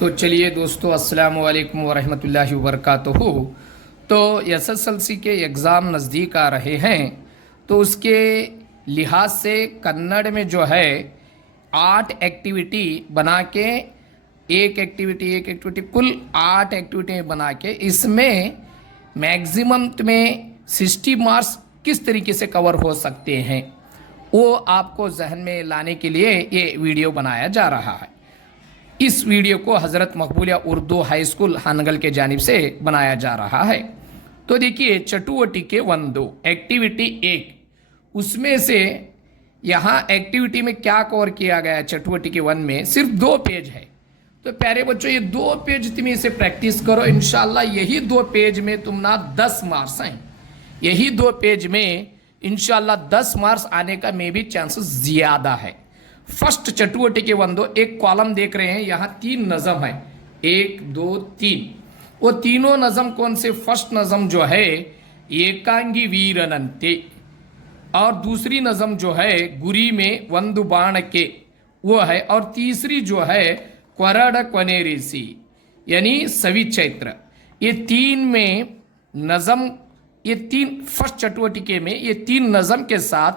तो चलिए दोस्तों, अस्सलाम वालेकुम वरहमतुल्लाहि वबरकातुहू। तो एसएसएलसी के एग्ज़ाम नज़दीक आ रहे हैं, तो उसके लिहाज से कन्नड़ में जो है 8 एक्टिविटी बना के एक एक्टिविटी कुल 8 एक्टिविटी बना के इसमें मैक्सिमम में 60 मार्क्स किस तरीके से कवर हो सकते हैं वो आपको जहन में लाने के लिए ये वीडियो बनाया जा रहा है। इस वीडियो को हज़रत मकबूलिया उर्दू हाई स्कूल हानगल के जानिब से बनाया जा रहा है। तो देखिए, चटुवटिके 1-2 एक्टिविटी 1, उसमें से यहाँ एक्टिविटी में क्या कवर किया गया है चटुवटिके 1 में सिर्फ 2 पेज है। तो प्यारे बच्चों, ये 2 पेज तुम इसे प्रैक्टिस करो, इंशाल्लाह यही 2 पेज में तुम ना 10 मार्क्स हैं। यही 2 पेज में इंशाल्लाह 10 मार्क्स आने का मे भी चांसेस ज़्यादा है। फर्स्ट चटुवटिके 1-2 एक कॉलम देख रहे हैं, यहाँ 3 नज़म है, 1 2 3। वो तीनों नज़म कौन से? फर्स्ट नज़म जो है एकांगी वीरनंते, और दूसरी नज़म जो है गुरी में वंदु बाण के वो है, और तीसरी जो है क्वरड क्वनेरेसी यानी सवि चैत्र। ये 3 में नज़म, ये 3 फर्स्ट चटुवटिके में ये 3 नज़म के साथ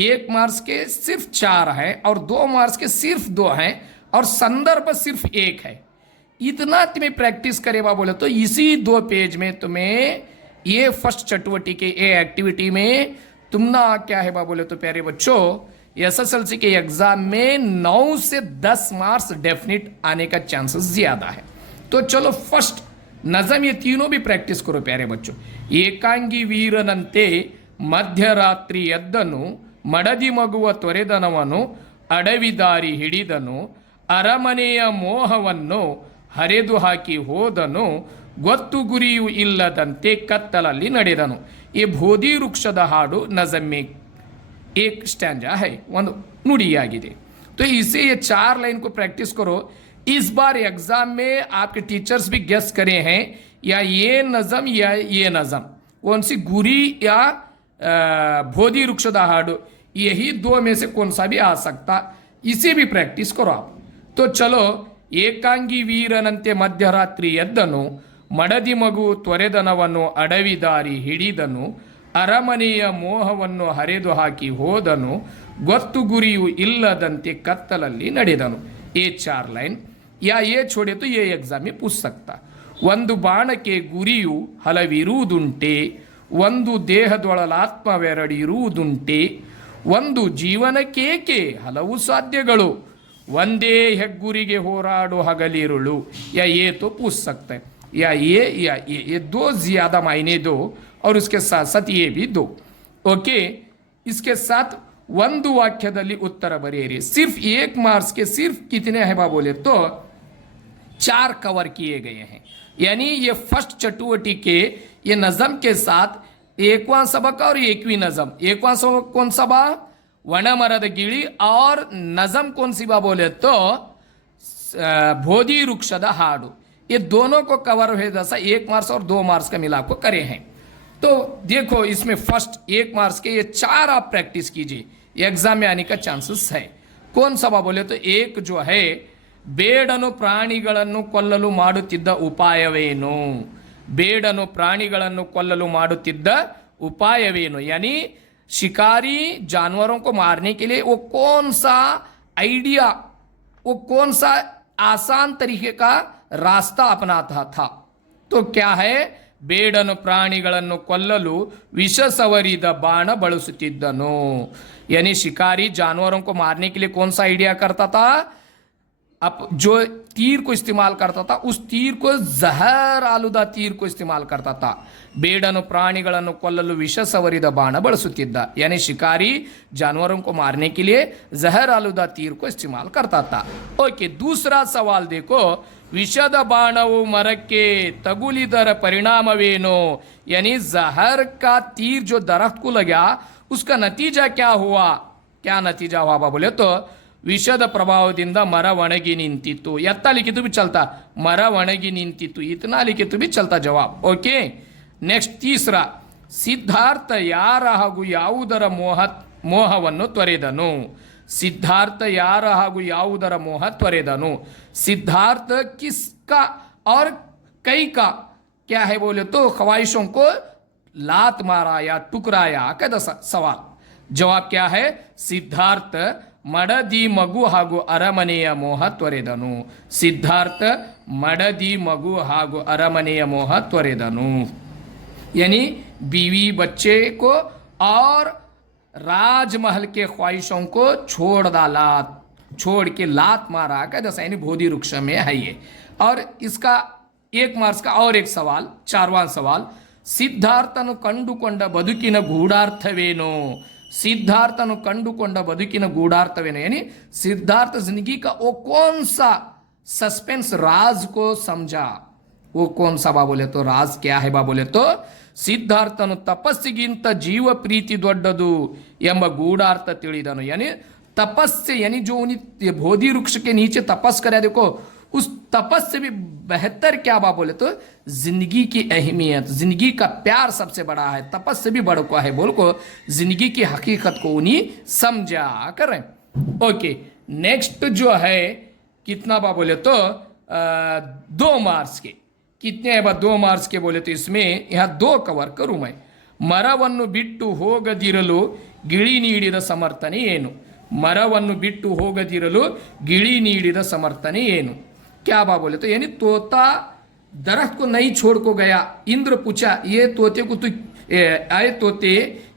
1 मार्क्स के सिर्फ 4 हैं और 2 मार्क्स के सिर्फ 2 हैं और संदर्भ सिर्फ 1 है। इतना तुम्हें प्रैक्टिस करेगा बोले तो इसी 2 पेज में तुम्हें ये फर्स्ट चटुवटिके ये एक्टिविटी में तुम ना क्या है बोले तो प्यारे बच्चों, एसएसएलसी के एग्जाम में 9 से 10 मार्क्स डेफिनेट आने का चांसेस ज्यादा है। तो चलो फर्स्ट नज़म ये तीनों भी प्रैक्टिस करो प्यारे बच्चों। एकांगी वीरनंते मध्यरात्रि ಎದ್ದನು ಮಡದಿ ಮಗುವ ತೊರೆದನವನು ಅಡವಿ ದಾರಿ ಹಿಡಿದನು ಅರಮನೆಯ ಮೋಹವನ್ನು ಹರಿದು ಹಾಕಿ ಹೋದನು ಗೊತ್ತು ಗುರಿಯೂ ಇಲ್ಲದಂತೆ ಕತ್ತಲಲ್ಲಿ ನಡೆದನು। ये ಬೋಧಿ ವೃಕ್ಷದ ಹಾಡು नज़म में एक स्टैंजा है, ಒಂದು ನುಡಿಯಾಗಿದೆ। तो इसे ये 4 लाइन को प्रैक्टिस करो। इस बार एग्जाम में आपके टीचर्स भी गेस करे हैं या ये नज़म या ये नज़म कौन सी, गुरी या बोधि वृक्षदा हाडु, यही 2 में से कौन सा भी आ सकता, इसे भी प्रैक्टिस करो आप। तो चलो, ಏಕಾಂಗಿ ವೀರನಂತೆ ಮಧ್ಯರಾತ್ರಿ ಎದ್ದನು ಮಡದಿ ಮಗು ತೊರೆದನವನು ಅಡವಿ ದಾರಿ ಹಿಡಿದನು ಅರಮನೆಯ ಮೋಹವನ್ನು ಹರಿದು ಹಾಕಿ ಹೋದನು ಗೊತ್ತು ಗುರಿಯೂ ಇಲ್ಲದಂತೆ ಕತ್ತಲಲ್ಲಿ ನಡೆದನು। ये 4 लाइन या ये छोड़े तो ये एग्जाम में पूछ सकता। ಒಂದು ಬಾಣಕ್ಕೆ ಗುರಿಯು ಹಲವಿರುವುದುಂಟೆ, ಒಂದು ದೇಹದೊಳಲಾತ್ಮವೆರಡಿರುವುದುಂಟೆ, ಒಂದು ಜೀವನಕ್ಕೇಕೆ ಹಲವು ಸಾಧ್ಯಗಳು, ಒಂದೇ ಹೆಗ್ಗುರಿಗೆ ಹೋರಾಡು ಹಗಲಿರುಳು। या ये तो पूछ सकते हैं, या ये 2 ज़्यादा मायने दो और उसके साथ साथ ये भी दो। ओके, इसके साथ ಒಂದು ವಾಕ್ಯದಲ್ಲಿ उत्तर बरेरी। सिर्फ 1 मार्क्स के सिर्फ कितने हैं बोले तो 4 कवर किए गए हैं। यानी ये फर्स्ट चटुवटिके ये नज़म के साथ 1वां सबक और 1वीं नज़म। 1वां सबक कौन सा बा? वनमरद गिಳಿ, और नज़म कौन सी बा बोले तो बोधि वृक्षद हाडु। ये दोनों को कवर हुए दसा 1 मार्क्स और 2 मार्क्स का मिला को करे हैं। तो देखो, इसमें फर्स्ट 1 मार्क्स के ये 4 आप प्रैक्टिस कीजिए, एग्जाम में आने का चांसेस है। कौन सा बा बोले तो एक जो है ಬೇಡನು ಪ್ರಾಣಿಗಳನ್ನು ಕೊಲ್ಲಲು ಮಾಡುತ್ತಿದ್ದ ಉಪಾಯವೇನು, ಬೇಡನು ಪ್ರಾಣಿಗಳನ್ನು ಕೊಲ್ಲಲು ಮಾಡುತ್ತಿದ್ದ उपायवेनु, यानी शिकारी जानवरों को मारने के लिए वो कौन सा आइडिया, वो कौन सा आसान तरीके का रास्ता अपनाता था। तो क्या है? ಬೇಡನು ಪ್ರಾಣಿಗಳನ್ನು ಕೊಲ್ಲಲು ವಿಷ ಸವರಿದ ಬಾಣ ಬಳಸುತ್ತಿದ್ದನು। यानी शिकारी जानवरों को मारने के लिए कौन सा आइडिया करता था? अब जो तीर को इस्तेमाल करता था उस तीर को जहर आलूदा तीर को इस्तेमाल करता था। ಬೇಡನು ಪ್ರಾಣಿಗಳನ್ನು ಕೊಲ್ಲಲು ವಿಷ ಸವರಿದ ಬಾಣ ಬಳಸುತ್ತಿದ್ದ, यानी शिकारी जानवरों को मारने के लिए जहर आलूदा तीर को इस्तेमाल करता था। ओके, दूसरा सवाल देखो, विषद बाणವು मरಕ್ಕೆ तगुलिदर परिणामवेनो, यानी जहर का तीर जो दरख्त को लगा उसका नतीजा क्या हुआ? क्या नतीजा हुआ बोले तो विषद प्रभावದಿಂದ मर ಒಣಗಿ ನಿಂತಿತು। ಎತ್ತ लिखित भी चलता, मर ಒಣಗಿ ನಿಂತಿತು, इतना लिखित भी चलता जवाब। ओके, नेक्स्ट तीसरा, सिद्धार्थ यार ಹಾಗೂ ಯಾವುದರ ಮೋಹವನ್ನು ತೊರೆದನು। सिद्धार्थ यार ಹಾಗೂ ಯಾವುದರ ಮೋಹ त्वरेदनु। सिद्धार्थ किसका और कई का क्या है बोले तो ख्वाहिशों को लात मारा या टुकराया कैसा सवाल। जवाब क्या है, सिद्धार्थ मडदी मगु ಹಾಗೂ ಅರಮನೆಯ ಮೋಹ त्वरेदनु। सिद्धार्थ मडदी मगु ಹಾಗೂ ಅರಮನೆಯ ಮೋಹ त्वरेदनु, यानी बीवी बच्चे को और राजमहल के ख्वाहिशों को छोड़ डाला, छोड़ के लात मारा का जैसा, यानी बोधि वृक्ष में है ये। और इसका 1 मार्क्स का और एक सवाल, 4वां सवाल, सिद्धार्थनु कंडुಕೊಂಡ ಬದುಕಿನ गूढ़ार्थವೇನು। सिद्धार्थनु कंडुಕೊಂಡ ಬದುಕಿನ गूढ़ार्थವೇನು, यानी सिद्धार्थ जिंदगी का वो कौन सा सस्पेंस राज को समझा, वो कौन सा बा बोले तो राज क्या है बा बोले तो सिद्धार्थनु तपस्सिगिंत जीव प्रीति ದೊಡ್ಡದು ಎಂಬ गूढ़ार्थ ತಿಳಿದನು। यानी तपस्से, यानी जो उन्हीं बोधि वृक्ष के नीचे तपस करे, देखो उस तपस से भी बेहतर क्या बा बोले तो जिंदगी की अहमियत, जिंदगी का प्यार सबसे बड़ा है, तपस से भी बड़ा है बोल को जिंदगी की हकीकत को उन्हीं समझा कर रहे। ओके, नेक्स्ट जो है कितना बा बोले तो 2 मार्क्स के, कितने है बा 2 मार्क्स के बोले तो इसमें यहाँ 2 कवर करूं मैं। ಮರವನ್ನು ಬಿಟ್ಟು ಹೋಗದಿರಲು ಗಿಳಿ ನೀಡಿದ ಸಮರ್ಥನೆ ಏನು। ಮರವನ್ನು ಬಿಟ್ಟು ಹೋಗದಿರಲು ಗಿಳಿ ನೀಡಿದ ಸಮರ್ಥನೆ ಏನು। क्या बा बोले तो यानी तोता दरख्त को नहीं छोड़ को गया। इंद्र पूछा, ये तोते को तू आए तोते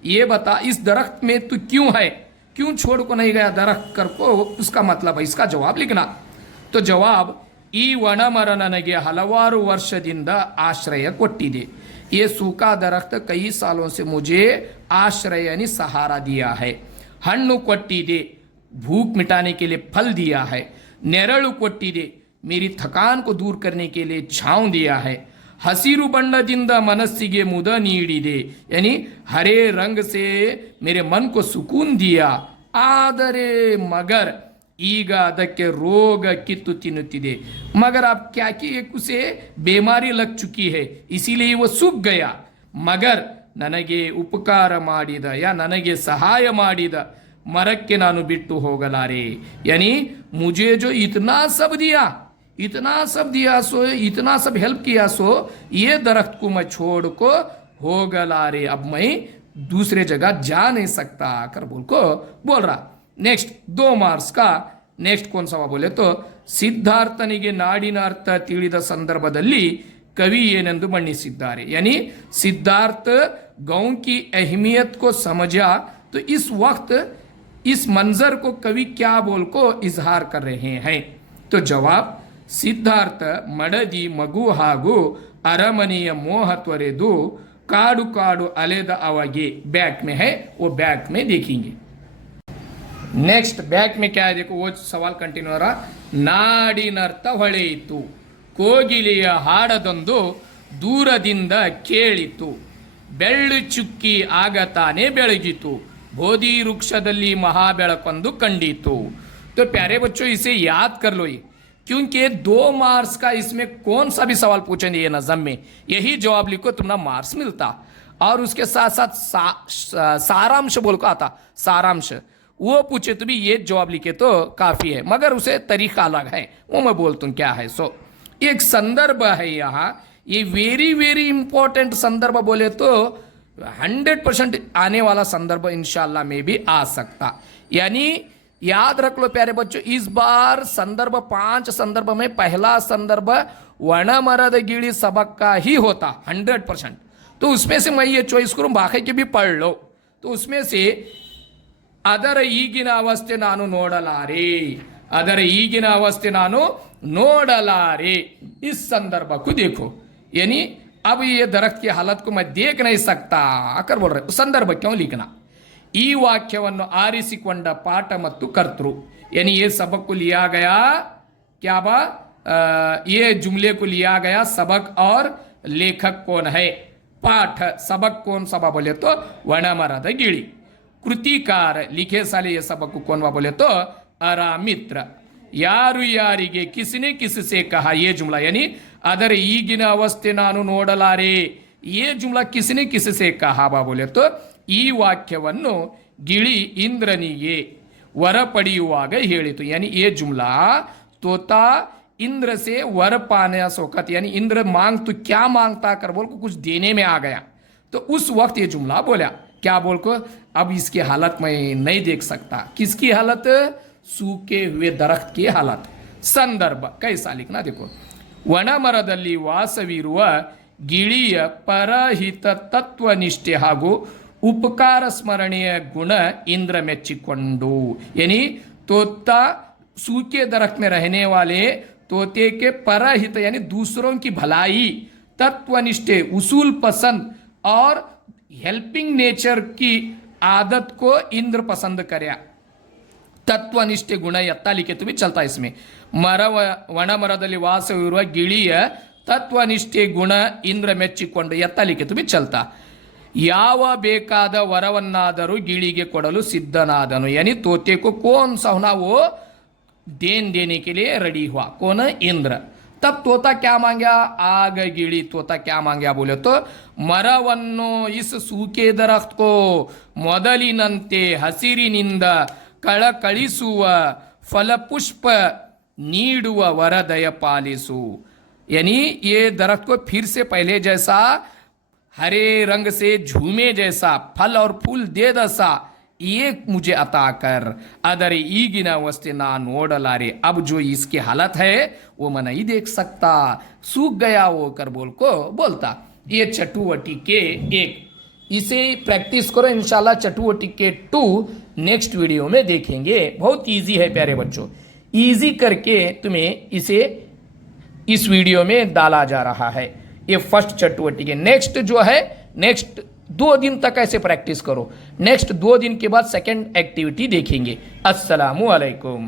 ये बता इस दरख्त में तू क्यों है, क्यों छोड़ को नहीं गया दरख्त कर को, उसका मतलब है, इसका जवाब लिखना। तो जवाब, ಈ ವನಮರ ನನಗೆ ಹಲವಾರು ವರ್ಷದಿಂದ ಆಶ್ರಯ ಕೊಟ್ಟಿದೆ। ये सूखा दरख्त कई सालों से मुझे आश्रय यानी सहारा दिया है। हಣ್ಣು ಕೊಟ್ಟಿದೆ, भूख मिटाने के लिए फल दिया है। ನೆರಳು ಕೊಟ್ಟಿದೆ, मेरी थकान को दूर करने के लिए छांव दिया है। हसीरु बಣ್ಣದಿಂದ मनस्सिಗೆ मुद ನೀಡಿದೆ, यानी हरे रंग से मेरे मन को सुकून दिया। ಆದರೆ मगर ಈಗ ಅದಕ್ಕೆ ರೋಗ ಕಿತ್ತು ತಿನ್ನುತ್ತಿದೆ। मगर अब क्या कि उसे बीमारी लग चुकी है, इसीलिए वो सूख गया। मगर ನನಗೆ ಉಪಕಾರ ಮಾಡಿದ या ನನಗೆ ಸಹಾಯ ಮಾಡಿದ ಮರಕ್ಕೆ ನಾನು ಬಿಟ್ಟು ಹೋಗಲಾರೆ। यानी मुझे जो इतना सब दिया, इतना सब दिया सो, इतना सब हेल्प किया सो, ये दरख्त को मैं छोड़ को होगलारे, अब मैं दूसरे जगह जा नहीं सकता कर बोल को बोल रहा। नेक्स्ट 2 मार्क्स का नेक्स्ट कौन सा बोले तो ಸಿದ್ಧಾರ್ಥನಿಗೆ ನಾಡಿನ ಅರ್ಥ ತಿಳಿದ ಸಂದರ್ಭದಲ್ಲಿ कवि ಏನೆಂದು ಬಣ್ಣಿಸಿದ್ದಾರೆ। यानी सिद्धार्थ गांव की अहमियत को समझा तो इस वक्त इस मंजर को कवि क्या बोल को इजहार कर रहे हैं। तो जवाब, सिद्धार्थ मडदी मगु ಹಾಗೂ ಅರಮನೆಯ ಮೋಹ त्वरेदु ಕಾಡು ಕಾಡು ಅಲೆದ ಅವಗೆ। बैक में है, वो बैक में देखेंगे। नेक्स्ट बैक में क्या है देखो, वो सवाल कंटिन्यू हो रहा। ನಾಡಿನರ್ಥ ಹೊಳೆಯಿತು, ಕೋಗಿಲೆಯ ಹಾಡದೊಂದು ದೂರದಿಂದ ಕೇಳಿತು, ಬೆಳ್ಳು ಚುಕ್ಕಿ ಆಗ ತಾನೇ ಬೆಳಗಿತು, ಬೋಧಿ ವೃಕ್ಷದಲ್ಲಿ महाबेಳಕೊಂದು ಕಂಡಿತು। तो प्यारे बच्चों इसे याद कर लो, ये क्योंकि 2 मार्क्स का इसमें कौन सा भी सवाल पूछेंगे ये नज़म में, यही जवाब लिखो तुम्हारा मार्क्स मिलता। और उसके साथ साथ सारांश बोल को आता, सारांश वो पूछे तो भी ये जवाब लिखे तो काफ़ी है, मगर उसे तरीका अलग है, वो मैं बोलता हूँ क्या है। सो एक संदर्भ है यहाँ, ये वेरी वेरी इंपॉर्टेंट संदर्भ बोले तो 100% आने वाला संदर्भ इंशाल्लाह में भी आ सकता। यानी याद रख लो प्यारे बच्चों, इस बार संदर्भ 5 संदर्भ में पहला संदर्भ वनमರದ ಗಿಳಿ सबक का ही होता 100%। तो उसमें से मैं ये चॉइस करूँ, बाकी के भी पढ़ लो। तो उसमें से ಅದರ ಈಗಿನ ಅವಸ್ಥೆ ನಾನು ನೋಡಲಾರೆ, ಅದರ ಈಗಿನ ಅವಸ್ಥೆ ನಾನು ನೋಡಲಾರೆ, इस संदर्भ को देखो। यानी अब ये दरख्त की हालत को मैं देख नहीं सकता आकर बोल रहे, संदर्भ क्यों लिखना। ಈ ವಾಕ್ಯವನ್ನು ಆರಿಸಿಕೊಂಡ ಪಾಠ ಮತ್ತು ಕರ್ತೃ, यानी ये सबक को लिया गया क्या बा, ये जुमले को लिया गया सबक और लेखक कौन है, पाठ सबक कौन सा बोले तो वनमರದ ಗಿಳಿ। कृतिकार लिखे साले ये सबक कौन बा बोले तो अरामित्र। ಯಾರು ಯಾರಿಗೆ किसने किससे कहा, ये जुमला यानी ಅದರ ಈಗಿನ ಅವಸ್ಥೆ ನಾನು ನೋಡಲಾರೆ, ये जुमला किसने किससे कहा बा बोले तो ಈ ವಾಕ್ಯವನ್ನು ಗಿಳಿ ಇಂದ್ರನಿಗೆ, वर पಡೆಯುವಾಗ ಹೇಳಿತು, यानी ये जुमला तोता इंद्र से वर पाने सोकत, यानी इंद्र मांग तो क्या मांगता कर बोल को कुछ देने में आ गया, तो उस वक्त ये जुमला बोला। क्या बोल को, अब इसकी हालत मैं नहीं देख सकता। किसकी हालत? सूखे हुए दरख्त की हालत। संदर्भ कैसा लिखना देखो, वನ ಮರದಲ್ಲಿ ವಾಸವಿರುವ ಗಿಳಿಯ ಪರಹಿತ ತತ್ವನಿಷ್ಠೆ ಹಾಗೂ उपकार स्मरणीय गुण इंद्र मेच्चिकोंडु, यानी तोता सूखे दरख्त में रहने वाले तोते के परहित यानी दूसरों की भलाई, तत्वनिष्ठे उसूल पसंद और हेल्पिंग नेचर की आदत को इंद्र पसंद करया। ತತ್ವನಿಷ್ಠೆ ಗುಣ ಎತ್ತ लिखे तुम्हें चलता इसमें, ವನ ಮರದಲ್ಲಿ ವಾಸವಿರುವ ಗಿಳಿಯ ತತ್ವನಿಷ್ಠೆ ಗುಣ ಇಂದ್ರ ಮೆಚ್ಚಿಕೊಂಡು ಎತ್ತ लिखे तुम्हें चलता। ಯಾವ ಬೇಕಾದ ವರವನ್ನಾದರೂ ಗಿಳಿಗೆ ಕೊಡಲು ಸಿದ್ಧನಾದನು, यानी तोते को कौन सा होना वो देन देने के लिए रेडी हुआ, कौन? इंद्र। तब तोता क्या मांगा? आग गिड़ी तोता क्या मांगा बोले तो, ಮರವನ್ನು इस सूखे दरख्त को ಮೊದಲಿನಂತೆ ಹಸಿರಿನಿಂದ ಕಳಕಳಿಸುವ ಫಲಪುಷ್ಪ ನೀಡುವ ವರದಯ ಪಾಲಿಸು, यानी ये दरख्त को फिर से पहले जैसा हरे रंग से झूमे जैसा फल और फूल दे दसा ये मुझे अता कर, अदर ಈಗಿನ ಅವಸ್ಥೆ ನಾ ನೋಡಲಾರೆ, अब जो इसकी हालत है वो मैं नहीं देख सकता, सूख गया वो कर बोल को बोलता। ये चटुवटिके एक, इसे प्रैक्टिस करो इंशाल्लाह। चटुवटिके 2 नेक्स्ट वीडियो में देखेंगे। बहुत इजी है प्यारे बच्चों, इजी करके तुम्हें इसे इस वीडियो में डाला जा रहा है। ये फर्स्ट चटुवटिके, नेक्स्ट जो है नेक्स्ट 2 दिन तक ऐसे प्रैक्टिस करो, नेक्स्ट 2 दिन के बाद सेकंड एक्टिविटी देखेंगे। अस्सलामु अलैकुम।